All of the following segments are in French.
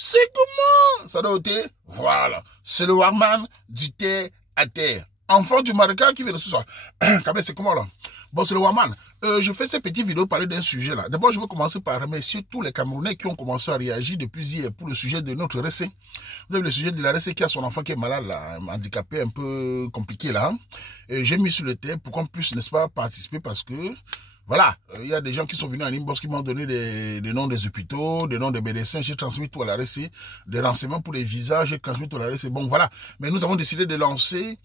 C'est comment ça doit être? Voilà. C'est le Warman du terre à terre. Enfant du Marocain qui vient de ce soir. C'est comment là? Bon, c'est le Warman. Je fais ces petites vidéos pour parler d'un sujet là. D'abord, je vais commencer par remercier tous les Camerounais qui ont commencé à réagir depuis hier pour le sujet de notre RC. Vous avez le sujet de la RC qui a son enfant qui est malade là, handicapé, un peu compliqué là. Et j'ai mis sur le terre pour qu'on puisse, n'est-ce pas, participer parce que voilà, il y a des gens qui sont venus en inbox qui m'ont donné des noms des hôpitaux, des noms des médecins. J'ai transmis tout à la RC, des renseignements pour les visas, j'ai transmis tout à la RC. Bon, voilà. Mais nous avons décidé de lancer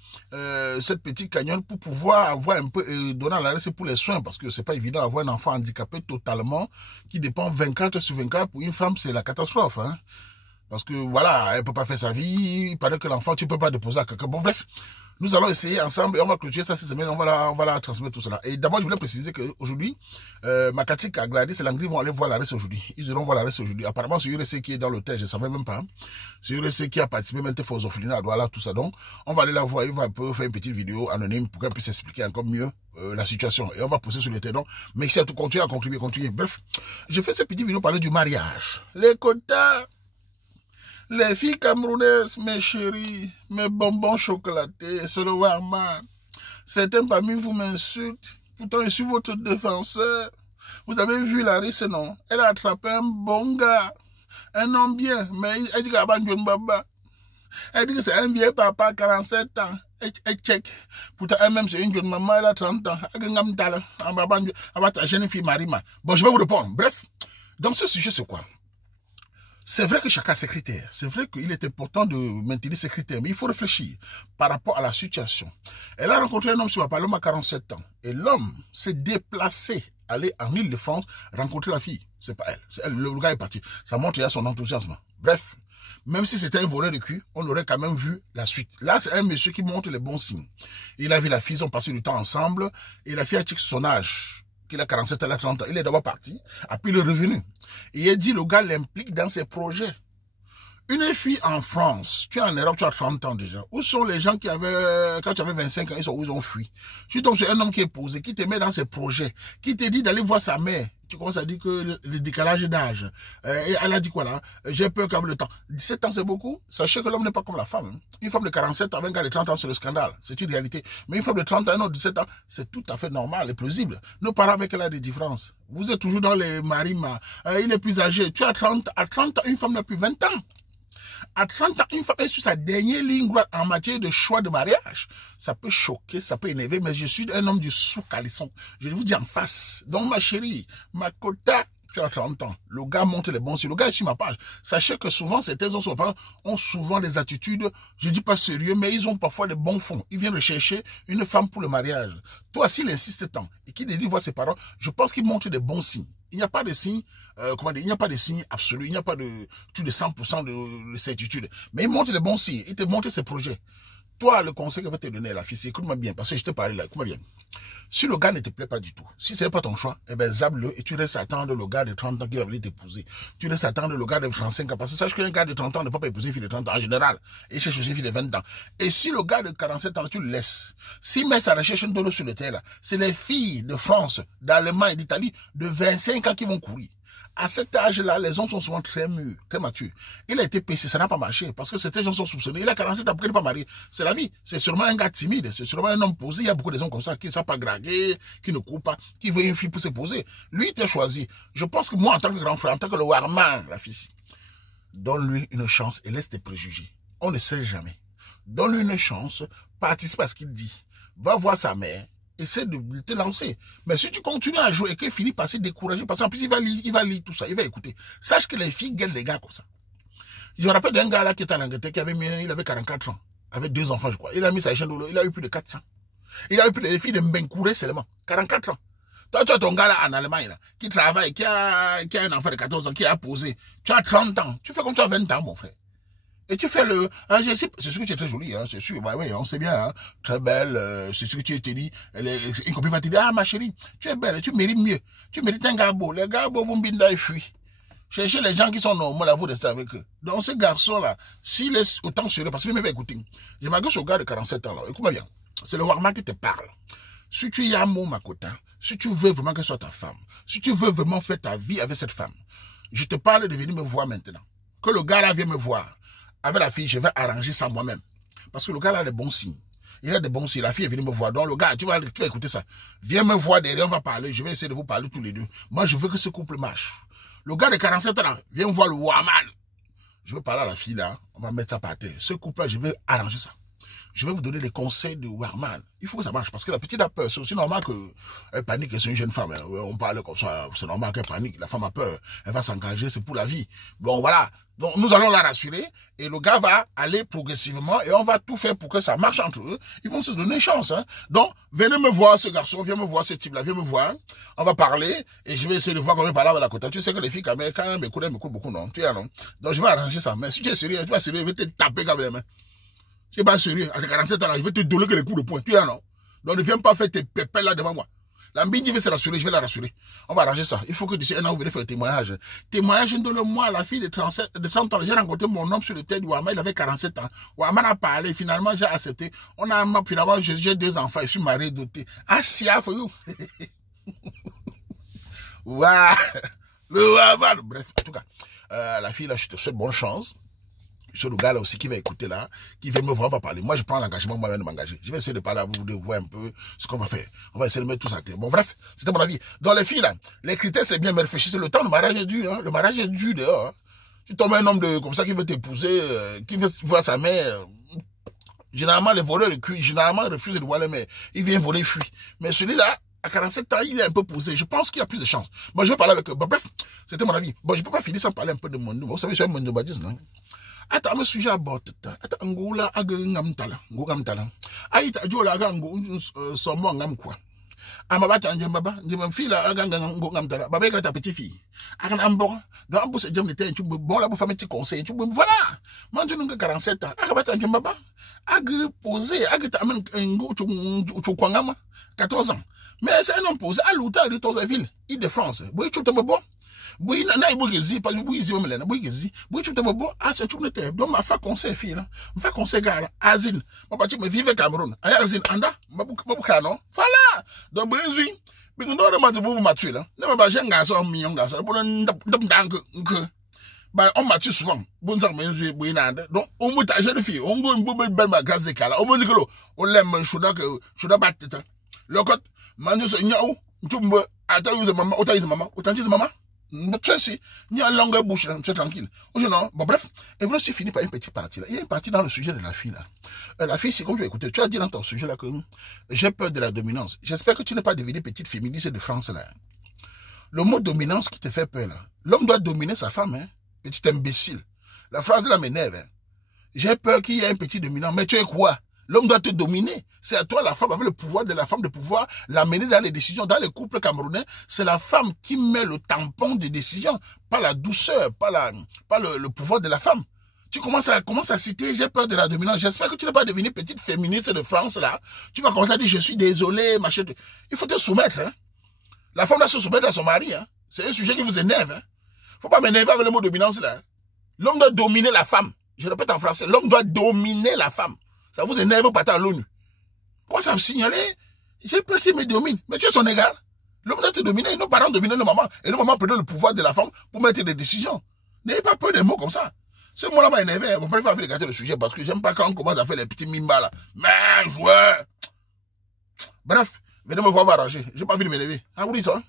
cette petite cagnotte pour pouvoir avoir un peu, donner à la RC pour les soins, parce que c'est pas évident d'avoir un enfant handicapé totalement, qui dépend 24 sur 24. Pour une femme, c'est la catastrophe, hein. Parce que voilà, elle peut pas faire sa vie, il paraît que l'enfant, tu peux pas déposer à quelqu'un. Bon, bref. Nous allons essayer ensemble et on va clôturer ça cette semaine, on va la transmettre tout cela. Et d'abord, je voulais préciser qu'aujourd'hui, Makati Gladys et Langry vont aller voir la RC aujourd'hui. Ils iront voir la RC aujourd'hui. Apparemment, c'est URC qui est dans l'hôtel, je ne savais même pas. C'est URC qui a participé même aux orphelinats, voilà, tout ça. Donc, on va aller la voir, il va un peu faire une petite vidéo anonyme pour qu'elle puisse expliquer encore mieux la situation. Et on va pousser sur le terrain. Mais si à tout continuer à contribuer. Bref, je fais cette petite vidéo parler du mariage. Les quotas. Les filles camerounaises, mes chéris, mes bonbons chocolatés, c'est le Warman. Certains parmi vous m'insultent. Pourtant, je suis votre défenseur. Vous avez vu la RC, non? Elle a attrapé un bon gars. Un homme bien. Mais elle dit qu'elle a un baba. Elle dit que c'est un vieux papa, 47 ans. Elle check. Pourtant, elle-même, c'est une jeune maman, elle a 30 ans. Elle va ta jeune fille Marima. Bon, je vais vous répondre. Bref, dans ce sujet, c'est quoi? C'est vrai que chacun a ses critères. C'est vrai qu'il est important de maintenir ses critères. Mais il faut réfléchir par rapport à la situation. Elle a rencontré un homme sur la parole, l'homme a 47 ans. Et l'homme s'est déplacé, aller en Île-de-France, rencontrer la fille. C'est pas elle. C'est elle. Le gars est parti. Ça montre qu'il y a son enthousiasme. Bref, même si c'était un voleur de cul, on aurait quand même vu la suite. Là, c'est un monsieur qui montre les bons signes. Il a vu la fille, ils ont passé du temps ensemble. Et la fille a checké son âge. Il a 47, elle a 30 ans. Il est d'abord parti. Après, il est revenu. Et il a dit, le gars l'implique dans ses projets. Une fille en France, tu es en Europe, tu as 30 ans déjà. Où sont les gens qui avaient, quand tu avais 25 ans, ils ont fui? Tu tombes sur un homme qui est posé, qui te met dans ses projets, qui te dit d'aller voir sa mère. Tu commences à dire que le décalage d'âge. Elle a dit quoi là? J'ai peur qu'avec le temps. 17 ans, c'est beaucoup. Sachez que l'homme n'est pas comme la femme. Hein. Une femme de 47 ans avec un gars de 30 ans, c'est le scandale. C'est une réalité. Mais une femme de 30 ans, un autre de 17 ans, c'est tout à fait normal et plausible. Nos parents avec elle a des différences. Vous êtes toujours dans les marimas. Il est plus âgé. Tu as à 30 ans, une femme n'a plus 20 ans. À 30 ans, une femme est sur sa dernière ligne droite en matière de choix de mariage. Ça peut choquer, ça peut énerver, mais je suis un homme du sous-calisson. Je vous dis en face. Donc, ma chérie, ma quota, tu as 30 ans. Le gars monte les bons signes. Le gars est sur ma page. Sachez que souvent, certains hommes sur ma page ont souvent des attitudes, je dis pas sérieux, mais ils ont parfois des bons fonds. Ils viennent rechercher une femme pour le mariage. Toi, s'il insiste tant et qu'il dit voir ses parents, je pense qu'il montre des bons signes. Il n'y a pas de signe, il n'y a pas de signe absolu, il n'y a pas de plus de 100% de certitude. Mais il montre les bons signes, il te montre ses projets. Toi, le conseil que va te donner à la fille, c'est écoute-moi bien, parce que je te parlais là, écoute-moi bien. Si le gars ne te plaît pas du tout, si ce n'est pas ton choix, eh ben zappe-le et tu restes attendre le gars de 30 ans qui va venir t'épouser. Tu restes attendre le gars de 35 ans, parce que sache qu'un gars de 30 ans ne peut pas épouser une fille de 30 ans en général. Et cherche une fille de 20 ans. Et si le gars de 47 ans, tu le laisses, s'il met sa recherche de l'eau sur le terre, c'est les filles de France, d'Allemagne, d'Italie, de 25 ans qui vont courir. À cet âge-là, les hommes sont souvent très mûrs, très matures. Il a été PC, ça n'a pas marché, parce que certains gens sont soupçonnés. Il a 47 ans, pourquoi il n'est pas marié? C'est la vie. C'est sûrement un gars timide, c'est sûrement un homme posé. Il y a beaucoup de gens comme ça qui ne savent pas draguer, qui ne courent pas, qui veulent une fille pour se poser. Lui, il t'a choisi. Je pense que moi, en tant que grand frère, en tant que le Warman, la fille, donne-lui une chance et laisse tes préjugés. On ne sait jamais. Donne-lui une chance, participe à ce qu'il dit. Va voir sa mère. Essaie de te lancer. Mais si tu continues à jouer et qu'il finit par se décourager, parce qu'en plus, il va lire tout ça, il va écouter. Sache que les filles gueulent les gars comme ça. Je me rappelle d'un gars là qui était en Angleterre, il avait 44 ans, avec 2 enfants, je crois. Il a mis sa chaîne de l'eau, il a eu plus de 400. Il a eu plus de filles de Mbenkouré seulement. 44 ans. Toi, tu as ton gars là en Allemagne, là, qui travaille, qui a un enfant de 14 ans, qui a posé. Tu as 30 ans. Tu fais comme tu as 20 ans, mon frère. Et tu fais le... c'est sûr que tu es très jolie, hein, c'est sûr, bah oui, on sait bien, hein, très belle, c'est sûr que tu es dit, une copine va te dire, ah ma chérie, tu es belle, tu mérites mieux, tu mérites un gars beau, les gars beaux vont bien et fuient. Cherchez les gens qui sont normaux, là, vous restez avec eux. Donc ce garçon-là, s'il est autant sérieux, parce qu'il m'avait écouté, je m'engage au gars de 47 ans, là, écoute-moi bien, c'est le Warman qui te parle. Si tu y as mot, ma quota, si tu veux vraiment qu'elle soit ta femme, si tu veux vraiment faire ta vie avec cette femme, je te parle de venir me voir maintenant. que le gars là vienne me voir. Avec la fille, je vais arranger ça moi-même. Parce que le gars là a des bons signes. Il a des bons signes. La fille est venue me voir. Donc le gars, tu vas écouter ça. Viens me voir derrière, on va parler. Je vais essayer de vous parler tous les deux. Moi, je veux que ce couple marche. Le gars de 47 ans là, viens me voir le Waman. Je vais parler à la fille là. On va mettre ça par terre. Ce couple là, je vais arranger ça. Je vais vous donner des conseils de Warman. Il faut que ça marche. Parce que la petite a peur. C'est aussi normal qu'elle panique. C'est une jeune femme. Hein. On parle comme ça. C'est normal qu'elle panique. La femme a peur. Elle va s'engager. C'est pour la vie. Bon, voilà. Donc, nous allons la rassurer. Et le gars va aller progressivement. Et on va tout faire pour que ça marche entre eux. Ils vont se donner une chance. Hein. Donc, venez me voir ce garçon. Viens me voir ce type-là. Viens me voir. On va parler. Et je vais essayer de voir comment parler avec la côte. Tu sais que les filles, quand elles m'écoutent beaucoup, non. Tu sais, non. Donc, je vais arranger ça. Mais si tu es sérieux, je vais te taper avec les mains. Tu n'es pas sérieux, à 47 ans là, je vais te donner que les coups de poing. Tu es là, non? Donc ne viens pas faire tes pépelles là devant moi. La mbindi veut se rassurer, je vais la rassurer. On va arranger ça. Il faut que d'ici un an, vous venez faire un témoignage. Témoignage, donne-moi la fille de 30 ans. J'ai rencontré mon homme sur le terre du Wama, il avait 47 ans. Wama a parlé, finalement, j'ai accepté. Finalement, j'ai 2 enfants, je suis marié, doté. Asia for you. Waouh! Le Wama. Bref, en tout cas, la fille là, je te souhaite bonne chance. C'est le gars là aussi qui va écouter là, qui va me voir, on va parler. Moi, je prends l'engagement moi-même de m'engager. Je vais essayer de parler à vous, de voir un peu ce qu'on va faire. On va essayer de mettre tout ça à terre. Bon, bref, c'était mon avis. Dans les filles là, les critères, c'est bien, mais réfléchissez. Le temps, le mariage est dur, hein. Le mariage est dur dehors. Hein. Tu tombes un homme comme ça qui veut t'épouser, qui veut voir sa mère. Généralement, les voleurs généralement, refusent de voir les mères. Il vient voler, fuit. Mais celui-là, à 47 ans, il est un peu posé. Je pense qu'il a plus de chance. Moi, je vais parler avec eux. Bon, bref, c'était mon avis. Bon, je peux pas finir sans parler un peu de mon nom. Vous savez, je suis un mondobadiste, non? Ata me sujet about ata ngula aga ngamtala ngugamtala ayita jola aga somo ngam kwa amabata njembaba njemfila aga ngamtala babeka ta petite fille aga ambo do ambo se jom nete nchu bon la bu famille ti conseil nchu voilà manju nga 47 ans aga bata njembaba aga poser aga ta amen ngu chu kwangama 14 ans mais c'est un homme posé à l'outa de Tozaville Île-de-France boy chu tambo oui, na ibougezi, pas ibougezi même là, ibougezi. Oui, tu te bon, ah c'est tout net. Donc ma fa conseil fille là, ma fa conseil gars, Azine. Mon parti me vive Cameroun. Aya Azine anda, ma buka non. Voilà. Donc benzui, bi ndo na manzi bu matu là. Na ba jenga so mi yonga so, bo ndang que ba on matu souvent. Bon ça benzui bu ina anda. Donc on muta jeune fille, on go be ma gaze kala. On mo dikelo, on lem choda bateta. Lokot manzi so nyau, ntumbe ata use mama, ota use mama, ota use mama. Tu sais, il y a une longue bouche là, tu es tranquille. Non, bon bref, et voilà, c'est fini par une petite partie là. Il y a une partie dans le sujet de la fille là. La fille, c'est comme tu as écouté, tu as dit dans ton sujet là que j'ai peur de la dominance. J'espère que tu n'es pas devenue petite féministe de France là. Le mot dominance qui te fait peur là. L'homme doit dominer sa femme, hein. Petit imbécile. La phrase là m'énerve, hein. J'ai peur qu'il y ait un petit dominant. Mais tu es quoi? L'homme doit te dominer. C'est à toi, la femme, avec le pouvoir de la femme, de pouvoir l'amener dans les décisions. Dans les couples camerounais, c'est la femme qui met le tampon des décisions, pas la douceur, pas le pouvoir de la femme. Tu commences à citer, j'ai peur de la dominance. J'espère que tu n'es pas devenue petite féministe de France, là. Tu vas commencer à dire, je suis désolé, machin. Il faut te soumettre, hein. La femme doit se soumettre à son mari, hein. C'est un sujet qui vous énerve, hein. Faut pas m'énerver avec le mot dominance, là. L'homme doit dominer la femme. Je répète en français, l'homme doit dominer la femme. Ça vous énerve pas à l'ONU. Pourquoi ça me signaler? J'ai peur qu'il me domine. Mais tu es son égal. L'homme doit te dominer. Nos parents dominent nos mamans. Et nos mamans prennent le pouvoir de la femme pour mettre des décisions. N'ayez pas peur des mots comme ça. Ce mot-là m'a énervé. Vous ne pouvez pas regarder le sujet parce que j'aime pas quand on commence à faire les petits mimbas là. Mais joueur. Bref, venez me voir m'arranger. J'ai pas envie de m'élever. Ah, vous dites ça?